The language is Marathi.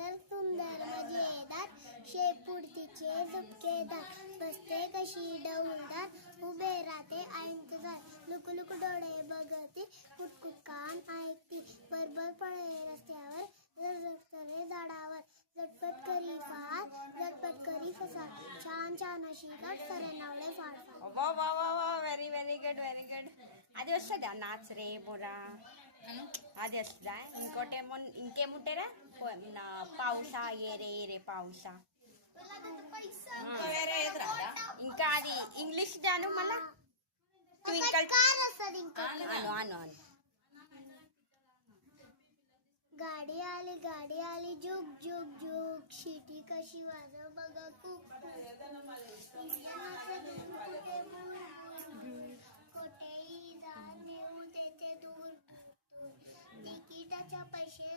सुंदर सुंदर मजेदार शेपुडतीचे झुपकेदार बसते कशी डौलदार उभे राहते ऐकतात लुक लुक डोळे बघती कुटकुट कान ऐकती बरबर पळे रस्त्यावर झरझरतरे झाडावर झटपट करी फार झटपट करी फसा छान छान अशी गट सरे नावळे फाड फाड वा वा वा वा very very good very good అది వస్తుందా నాచ్ రే బోరా అది వస్తుందా ఇంకేముంటారా పావుసా ఏరే పావుసా ఇంకా అది ఇంగ్లీష్ జాను మళ్ళా ట్వింకల్ అను అను అను गाडी आली जुग जुग जुग शिटी कशी वाजव बघा कुक कोठेही जा नेऊ तेथे दूर तिकिटाच्या पैसे